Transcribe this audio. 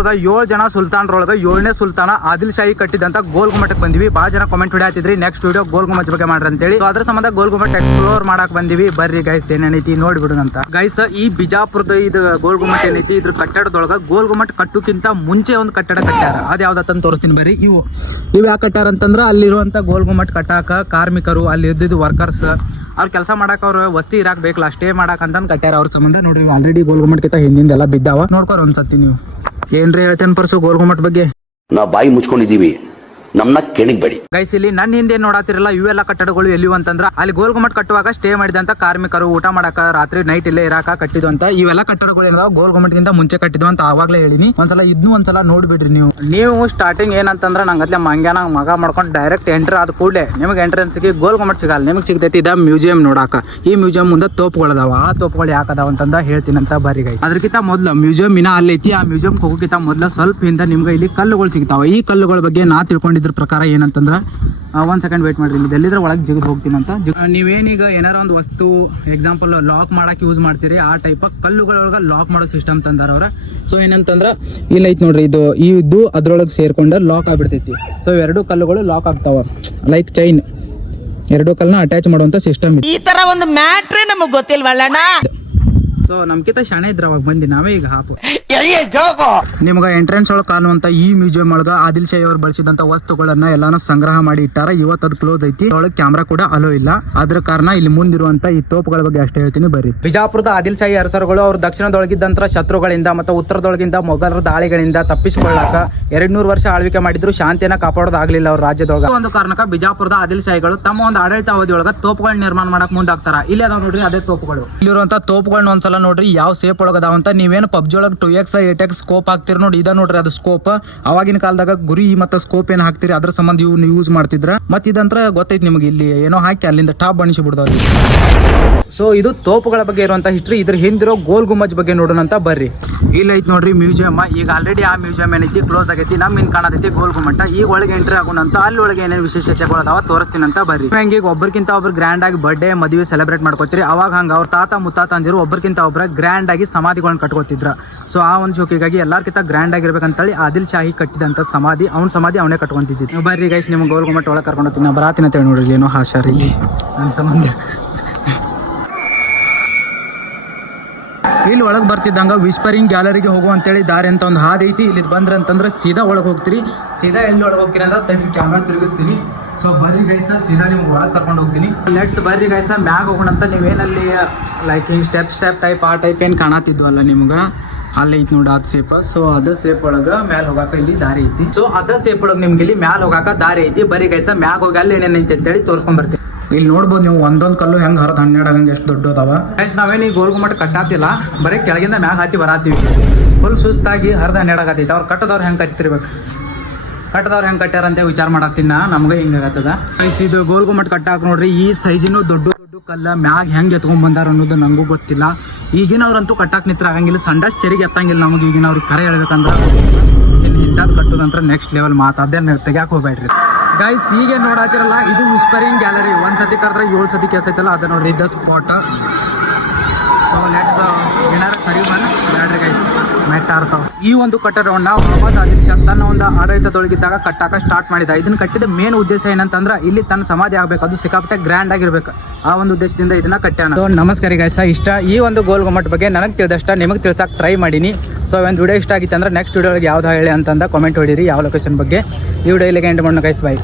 ಬಿಜಾಪುರದ 7 ಜನ ಸುಲ್ತಾನರೊಳಗ 7ನೇ ಸುಲ್ತಾನ ಆದಿಲ್ ಶಾಹಿ ಕಟ್ಟಿದಂತ ಗೋಲ್ ಗುಮ್ಮಟಕ್ಕೆ ಬಂದಿವಿ. ಬಹಳ ಜನ ಕಾಮೆಂಟ್ ಹೊಡ್ಯಾತಿದ್ರಿ ನೆಕ್ಸ್ಟ್ ವಿಡಿಯೋ ಗೋಲ್ ಗುಮ್ಮಟ್ ಬಗ್ಗೆ ಮಾಡ್ರಿ ಅಂತೇಳಿ. ಅದ್ರ ಸಂಬಂಧ ಗೋಲ್ ಗುಮ್ಮಟ್ ಎಕ್ಸ್ಪ್ಲೋರ್ ಮಾಡಕ್ ಬಂದಿವಿ. ಬರ್ರಿ ಗೈಸ್ ಏನೇನೈತಿ ನೋಡ್ಬಿಡುನ್ ಅಂತ. ಗೈಸ್ ಈ ಬಿಜಾಪುರದ ಇದು ಗೋಲ್ ಗುಮ್ಮಟ್ ಏನೈತಿ ಇದ್ರ ಕಟ್ಟಡದೊಳಗ ಗೋಲ್ ಗುಮ್ಮಟ್ ಕಟ್ಟುಕ್ಕಿಂತ ಮುಂಚೆ ಒಂದು ಕಟ್ಟಡ ಕಟ್ಟಾರ. ಅದ್ ಯಾವ್ದತ್ತಂತ ತೋರಿಸ್ತೀನಿ ಬರ್ರಿ. ಇವು ಯಾಕೆ ಕಟ್ಟಾರ ಅಂತಂದ್ರ ಅಲ್ಲಿರುವಂತ ಗೋಲ್ ಗುಮ್ಮಟ್ ಕಟ್ಟಾಕ ಕಾರ್ಮಿಕರು ಅಲ್ಲಿ ಇದ್ದಿದ್ದು ವರ್ಕರ್ಸ್ ಅವ್ರ ಕೆಲಸ ಮಾಡಕ್ ಅವ್ರ ವಸ್ತಿ ಇರಾಕ್ ಬೇಕಲ್ಲ ಸ್ಟೇ ಮಾಡಕ್ ಅಂತ ಕಟ್ಟಾರ. ಅವ್ರ ಸಂಬಂಧ ನೋಡ್ರಿ ಆಲ್ರೆಡಿ ಗೋಲ್ ಗುಮ್ಮಟ್ ಕಿಂತ ಹಿಂದಿಂದ ಎಲ್ಲ ಬಿದ್ದಾವ. ನೋಡ್ಕೋರ ಒಂದ್ಸತಿ ನೀವು ಏನ್ರಿ ಹೇಳ್ತೇನೆ ಪರ್ಸು ಗೋಲ್ ಗುಮ್ಮಟ್ ಬಗ್ಗೆ. ನಾವು ಬಾಯಿ ಮುಚ್ಕೊಂಡಿದೀವಿ, ನಮ್ನ ಕೆಣಿಗ್ಬೇಡಿ. ಗೈಸ್ ಇಲ್ಲಿ ನನ್ನ ಹಿಂದೆ ನೋಡಾತಿರಲ್ಲ ಇವೆಲ್ಲ ಕಟ್ಟಡಗಳು ಎಲ್ಲಿವು ಅಂತಂದ್ರ ಅಲ್ಲಿ ಗೋಲ್ ಗುಮ್ಮಟ್ ಕಟ್ಟುವಾಗ ಸ್ಟೇ ಮಾಡಿದಂತ ಕಾರ್ಮಿಕರು ಊಟ ಮಾಡಕ ರಾತ್ರಿ ನೈಟ್ ಇಲ್ಲೇ ಇರಾಕ ಕಟ್ಟಿದ್ವು ಅಂತ. ಇವೆಲ್ಲ ಕಟ್ಟಡಗಳು ಏನಾವ ಗೋಲ್ ಗುಮ್ಮಟ್ ಗಿಂತ ಮುಂಚೆ ಕಟ್ಟಿದ್ವು ಅಂತ ಆವಾಗ್ಲೇ ಹೇಳಿನಿ. ಒಂದ್ಸಲ ನೋಡ್ಬಿಡ್ರಿ ನೀವು ಸ್ಟಾರ್ಟಿಂಗ್ ಏನಂತಂದ್ರ ನಂಗತ್ಲೆ ಮಂಗ್ಯಾನ ಮಗ ಮಾಡ್ಕೊಂಡು ಡೈರೆಕ್ಟ್ ಎಂಟ್ರ್ ಆದ ಕೂಡಲೇ ನಿಮಗೆ ಎಂಟ್ರೆನ್ಸ್ ಗೆ ಗೋಲ್ ಗುಮ್ಮಟ್ ಸಿಗಲ್ಲ. ನಿಮಗೆ ಸಿಗ್ತೈತಿ ಇದ ಮ್ಯೂಸಿಯಂ ನೋಡಾಕ. ಈ ಮ್ಯೂಸಿಯಂ ಮುಂದೆ ತೋಪುಗಳದಾವ. ಆ ತೋಪುಗಳು ಯಾಕದಾವ ಅಂತಂದ ಹೇಳ್ತೀನಿ ಅಂತ ಬರ್ರಿ ಗೈಸ್. ಅದಕ್ಕಿಂತ ಮೊದ್ಲು ಮ್ಯೂಸಿಯಂ ಇನ್ನ ಅಲ್ಲಿ ಐತಿ. ಆ ಮ್ಯೂಸಿಯಂ ಹೋಗೋಕ್ಕಿಂತ ಮೊದ್ಲು ಸ್ವಲ್ಪ ಹಿಂದ ನಿಮ್ಗೆ ಇಲ್ಲಿ ಕಲ್ಲುಗಳು ಸಿಗ್ತಾವ. ಈ ಕಲ್ಲುಗಳ ಬಗ್ಗೆ ನಾ ತಿಳ್ಕೊಂಡಿದ್ರ ಪ್ರಕಾರ ಏನಂತಂದ್ರ ಒಂದ್ ಸೆಕೆಂಡ್ ವೇಟ್ ಮಾಡ್ರಿ. ಇಲ್ಲಿ ಎಲ್ಲಿದ್ರೆ ಒಳಗೆ ಜಿಗಿದ್ ಹೋಗ್ತೀನಿ ಅಂತ. ನೀವೇನೀಗ ಏನಾರ ಒಂದು ವಸ್ತು ಎಕ್ಸಾಂಪಲ್ ಲಾಕ್ ಮಾಡಕ್ ಯೂಸ್ ಮಾಡ್ತೀರಿ ಆ ಟೈಪ್ ಕಲ್ಲುಗಳೊಳಗ ಲಾಕ್ ಮಾಡೋ ಸಿಸ್ಟಮ್ ತಂದಾರ ಅವ್ರ. ಸೊ ಏನಂತಂದ್ರ ಇಲ್ಲ ಐತಿ ನೋಡ್ರಿ ಇದು ಅದ್ರೊಳಗೆ ಸೇರ್ಕೊಂಡ ಲಾಕ್ ಆಗ್ಬಿಡ್ತೈತಿ. ಸೊ ಎರಡು ಕಲ್ಲುಗಳು ಲಾಕ್ ಆಗ್ತಾವ ಲೈಕ್ ಚೈನ್. ಎರಡು ಕಲ್ಲನ್ನ ಅಟ್ಯಾಚ್ ಮಾಡುವಂತ ಸಿಸ್ಟಮ್. ಈ ತರ ಒಂದು ಮ್ಯಾಟ್ರೇ ನಮಗ್ ಗೊತ್ತಿಲ್ವಲ್ಲಣ್ಣ. ಸೊ ನಮ್ಕಿಂತ ಶಾಣೆ ಇದ್ರ ಅವಾಗ ಬಂದಿ ನಾವೇ ಈಗ ಹಾಪು ನಿಮ್ಗ ಎಂಟ್ರೆನ್ಸ್ ಒಳಗೆ ಕಾಣುವಂತ ಈ ಮ್ಯೂಸಿಯಂ ಒಳಗ ಆದಿಲ್ ಶಾಹಿ ಅವ್ರು ಬಳಸಿದಂತ ವಸ್ತುಗಳನ್ನ ಎಲ್ಲಾನು ಸಂಗ್ರಹ ಮಾಡಿ ಇಟ್ಟಾರ. ಇವತ್ತು ಅದು ಕ್ಲೋಸ್ ಐತಿ. ಒಳಗೆ ಕ್ಯಾಮ್ರಾ ಕೂಡ ಅಲೋ ಇಲ್ಲ. ಅದ್ರ ಕಾರಣ ಇಲ್ಲಿ ಮುಂದಿರುವಂತ ಈ ತೋಪುಗಳ ಬಗ್ಗೆ ಅಷ್ಟೇ ಹೇಳ್ತೀನಿ ಬರ್ರಿ. ಬಿಜಾಪುರದ ಆದಿಲ್ ಶಾಹಿ ಅರಸರುಗಳು ಅವ್ರು ದಕ್ಷಿಣದೊಳಗಿದ್ದಂತ ಶತ್ರುಗಳಿಂದ ಮತ್ತು ಉತ್ತರದೊಳಗಿಂದ ಮೊಘಲರ ದಾಳಿಗಳಿಂದ ತಪ್ಪಿಸಿಕೊಳ್ಳಾಕ 200 ವರ್ಷ ಆಳ್ವಿಕೆ ಮಾಡಿದ್ರು. ಶಾಂತಿಯನ್ನ ಕಾಪಾಡೋದಾಗ್ಲಿಲ್ಲ ಅವ್ರ ರಾಜ್ಯದೊಳಗ. ಒಂದು ಕಾರಣಕ್ಕ ಬಿಜಾಪುರದ ಆದಿಲ್ ಶಾಹಿಗಳು ತಮ್ಮ ಒಂದು ಆಡಳಿತ ಅವಧಿಯೊಳಗ ತೋಪುಗಳ ನಿರ್ಮಾಣ ಮಾಡಕ್ ಮುಂದಾಗ್ತಾರ. ಇಲ್ಲಿ ಅದಾವ ನೋಡ್ರಿ ಅದೇ ತೋಪುಗಳು. ಇಲ್ಲಿರುವಂತ ತೋಪುಗಳನ್ನ ಒಂದ್ಸಲ ನೋಡ್ರಿ ಯಾವ ಸೇಪ್ ಒಳಗದಾವಂತ. ನೀವೇನು ಪಬ್ಜಿ ಒಳಗೆ 2x 8x ಸ್ಕೋಪ್ ಹಾಕ್ತಿರಿ ನೋಡಿ. ಇದ ನೋಡ್ರಿ ಅದು ಸ್ಕೋಪ್. ಅವಾಗಿನ ಕಾಲದಾಗ ಗುರಿ ಮತ್ತೆ ಸ್ಕೋಪ್ ಏನ್ ಹಾಕ್ತಿರಿ ಅದ್ರ ಸಂಬಂಧ ಇವ್ನ ಯೂಸ್ ಮಾಡ್ತಿದ್ರ. ಮತ್ ಇದಂತ್ರ ಗೊತ್ತೈತಿ ನಿಮಗೆ. ಇಲ್ಲಿ ಏನೋ ಹಾಕಿ ಅಲ್ಲಿಂದ ಟಾಪ್ ಬಣಿಸಿ ಬಿಡ್ದವ್ರಿ. ಸೊ ಇದು ತೋಪುಗಳ ಬಗ್ಗೆ ಇರುವಂತ ಹಿಸ್ಟ್ರಿ. ಇದ್ರ ಹಿಂದಿರೋ ಗೋಲ್ ಗುಮ್ಮಜ್ ಬಗ್ಗೆ ನೋಡೋಣ ಅಂತ ಬರ್ರಿ. ಇಲ್ಲ ಐತಿ ನೋಡ್ರಿ ಮ್ಯೂಸಿಯಂ. ಈಗ ಆಲ್ರೆಡಿ ಆ ಮ್ಯೂಸಿಯಂ ಏನೈತಿ ಕ್ಲೋಸ್ ಆಗೈತಿ. ನಮ್ ಹಿಂದ್ ಕಾಣತೈತಿ ಗೋಲ್ ಗುಮ್ಮಟ. ಈಗ ಒಳಗೆ ಎಂಟ್ರಿ ಆಗೋಣಂತ. ಅಲ್ಲಿ ಒಳಗೆ ಏನೇನು ವಿಶೇಷತೆಗಳು ಅದಾವ ತೋರಿಸ್ತೀನಿ ಅಂತ ಬರ್ರಿ. ಹಂಗೆ ಈಗ ಒಬ್ಬರಿಗಿಂತ ಒಬ್ರು ಗ್ರ್ಯಾಂಡ್ ಆಗಿ ಬರ್ಡೇ ಮದುವೆ ಸೆಲೆಬ್ರೇಟ್ ಮಾಡ್ಕೋತೀರಿ. ಅವಾಗ ಹಂಗ ಅವ್ರ ತಾತ ಮುತ್ತಾತ ಅಂದಿರು ಒಬ್ಬರಿಗಿಂತ ಒಬ್ರ ಗ್ರ್ಯಾಂಡ್ ಆಗಿ ಸಮಾಧಿಗಳನ್ನ ಕಟ್ಕೋತಿದ್ರ. ಸೊ ಆ ಒಂದು ಶೋಕಿಗಾಗಿ ಎಲ್ಲಾರ್ಕಿಂತ ಗ್ರ್ಯಾಂಡ್ ಆಗಿರ್ಬೇಕಂತೇಳಿ ಆದಿಲ್ ಶಾಹಿ ಕಟ್ಟಿದಂತ ಸಮಾಧಿ ಅವನೇ ಕಟ್ಕೊಂತಿದ್ವಿ. ಬರ್ರಿ ಗೈಸ್ ನಿಮ್ಗೆ ಗೋಲ್ ಗುಮ್ಮಟ್ ಒಳಗೆ ಕರ್ಕೊಂಡು ಹೋಗ್ತೀನಿ. ನಾ ಬರಾತಿನ ಅಂತ ನೋಡ್ರಿ ಏನೋ ಹಾಶಾರ ಇಲ್ಲಿ ನನ್ನ ಸಂಬಂಧ. ಇಲ್ಲಿ ಒಳಗೆ ಬರ್ತಿದ್ದಂಗ ವಿಸ್ಪರಿಂಗ್ ಗ್ಯಾಲರಿಗೆ ಹೋಗುವಂತೇಳಿ ದಾರಿ ಅಂತ ಒಂದು ಹಾದಿ ಐತಿ. ಇಲ್ಲಿ ಬಂದ್ರೆ ಅಂತಂದ್ರೆ ಸೀದಾ ಒಳಗೆ ಹೋಗ್ತೀರಿ. ಸೀದಾ ಎಲ್ಲಿ ಒಳಗೆ ಹೋಗ್ತೀರಿ ಅಂತ ಕ್ಯಾಮ್ರಾ ತಿರುಗಿಸ್ತೀನಿ. ಸೊ ಬರ್ರಿ ಗೈಸ ಸೀದಾ ನಿಮ್ಗೆ ಒಳಗೆ ಕರ್ಕೊಂಡು ಹೋಗ್ತೀನಿ. ಲೆಟ್ಸ್ ಬರ್ರಿ ಗೈಸ ಮ್ಯಾಗ ಹೋಗೋಣಂತ. ನೀವೇನಲ್ಲಿ ಲೈಕ್ ಹಿಂಗೆ ಸ್ಟೆಪ್ ಟೈಪ್ ಆ ಟೈಪ್ ಏನು ಕಾಣತಿದ್ವಲ್ಲ ನಿಮ್ಗೆ ಅಲ್ಲಿ ಐತಿ ನೋಡಿ ಅದ್ ಸೇಪ್. ಸೊ ಅದ ಸೇಪ್ ಒಳಗ ಮ್ಯಾಲ ಹೋಗಾಕ ಇಲ್ಲಿ ದಾರಿ ಐತಿ. ಸೊ ಅದ ಸೇಪ್ ಒಳಗೆ ನಿಮ್ಗೆ ಇಲ್ಲಿ ಮ್ಯಾಲ ಹೋಗಾಕ ದಾರಿ ಐತಿ. ಬರ್ರಿ ಗೈಸ ಮ್ಯಾಗ ಹೋಗಿ ಅಲ್ಲಿ ಏನೇನೈತಿ ಅಂತೇಳಿ ತೋರ್ಸ್ಕೊಂಡ್ ಬರ್ತೀವಿ. ಇಲ್ಲಿ ನೋಡ್ಬೋದು ನೀವು ಒಂದೊಂದು ಕಲ್ಲು ಹೆಂಗೆ 10-12 ಹಂಗೆ ಎಷ್ಟು ದೊಡ್ಡದಾವ. ನಾವೇನು ಈ ಗೋಲ್ ಗುಮ್ಮಟ್ ಕಟ್ಟಾತಿಲ್ಲ. ಬರೀ ಕೆಳಗಿಂದ ಮ್ಯಾಗ ಹತ್ತಿ ಬರಾತೀವಿ. ಫುಲ್ ಸುಸ್ತಾಗಿ 10-12 ಆಗತ್ತೈತಿ. ಅವ್ರು ಕಟ್ಟದವ್ರು ಹೆಂಗೆ ಕಟ್ಟಿರ್ಬೇಕು. ಕಟ್ಟದವ್ರು ಹೆಂಗೆ ಕಟ್ಟಾರ ಅಂತ ವಿಚಾರ ಮಾಡತ್ತೀನಿ ನಮ್ಗೆ ಹಿಂಗಾಗತ್ತದ. ಇದು ಗೋಲ್ ಗುಮ್ಮಟ್ ಕಟ್ಟಾಕ ನೋಡ್ರಿ ಈ ಸೈಜಿನೂ ದೊಡ್ಡ ಕಲ್ಲ ಮ್ಯಾಗ ಹೆಂಗೆ ಎತ್ಕೊಂಡ್ ಬಂದಾರ ಅನ್ನೋದು ನಂಗೂ ಗೊತ್ತಿಲ್ಲ. ಈಗಿನವ್ರಂತೂ ಕಟ್ಟಾಕ್ ನಿತ್ರ ಆಗಂಗಿಲ್ಲ. ಸಂಡಾಸ್ ಚರಿಗೆ ಎತ್ತಂಗಿಲ್ಲ ನಮಗೆ. ಈಗಿನವ್ರಿಗೆ ಕರೆ ಹೇಳ್ಬೇಕಂದ್ರೆ ಇಲ್ಲಿ ಇಂಥದ್ದು ಕಟ್ಟೋದಂತ್ರ ನೆಕ್ಸ್ಟ್ ಲೆವೆಲ್ ಮಾತು. ಅದೇನು ತೆಗ್ಯಾಕೆ ಹೋಗ್ಬೇಡ್ರಿ ಗೈಸ್. ಹೀಗೆ ನೋಡಾತಿರಲ್ಲ ಇದು ವಿಸ್ಪರಿಂಗ್ ಗ್ಯಾಲರಿ. ಒಂದ್ಸತಿ ಕರೆದ್ರೆ 7 ಸತಿ ಕೇಸೈತಲ್ಲ ಅದ ನೋಡ್ರಿ ಇದ್ದ ಸ್ಪಾಟ್. ಸೊ ಲೆಟ್ಸ್ ಏನಾರ ಕರಿಬನ್ ಬ್ಯಾಡ್ರಿ ಗೈಸ್ ಮೆಟ್ಟಾರ್ತಾವ. ಈ ಒಂದು ಕಟ್ಟಡವನ್ನ ಮೊಹಮ್ಮದ್ ಆದಿಲ್ ಶಾ ತನ್ನ ಒಂದು ಆಡಳಿತದೊಳಗಿದ್ದಾಗ ಕಟ್ಟಾಕ ಸ್ಟಾರ್ಟ್ ಮಾಡಿದ. ಇದನ್ನ ಕಟ್ಟಿದ ಮೇನ್ ಉದ್ದೇಶ ಏನಂತಂದ್ರೆ ಇಲ್ಲಿ ತನ್ನ ಸಮಾಧಿ ಆಗ್ಬೇಕು. ಅದು ಸಿಕ್ಕಾಪಟ್ಟೆ ಗ್ರ್ಯಾಂಡ್ ಆಗಿರ್ಬೇಕು. ಆ ಒಂದು ಉದ್ದೇಶದಿಂದ ಇದನ್ನ ಕಟ್ಟಾನ. ಸೊ ನಮಸ್ಕಾರ ಗೈಸ. ಈ ಒಂದು ಗೋಲ್ ಗುಮ್ಮಟ್ ಬಗ್ಗೆ ನನಗೆ ತಿಳಿದಷ್ಟ ನಿಮಗೆ ತಿಳ್ಸಕ್ಕೆ ಟ್ರೈ ಮಾಡೀನಿ. ಸೊ ಒಂದು ವಿಡಿಯೋ ಇಷ್ಟ ಆಗಿತ್ತು ಅಂದ್ರೆ ನೆಕ್ಸ್ಟ್ ವಿಡಿಯೋ ಒಳಗೆ ಯಾವ್ದು ಹೇಳಿ ಅಂತಂದ ಕಾಮೆಂಟ್ ಹೊಡೀರಿ ಯಾವ ಲೊಕೇಶನ್ ಬಗ್ಗೆ. ಈ ವಿಡಿಯೋ ಇಲ್ಲಿಗೆ ಎಂಡ್ ಮಾಡೋಣ ಗೈಸ್. ಬೈ.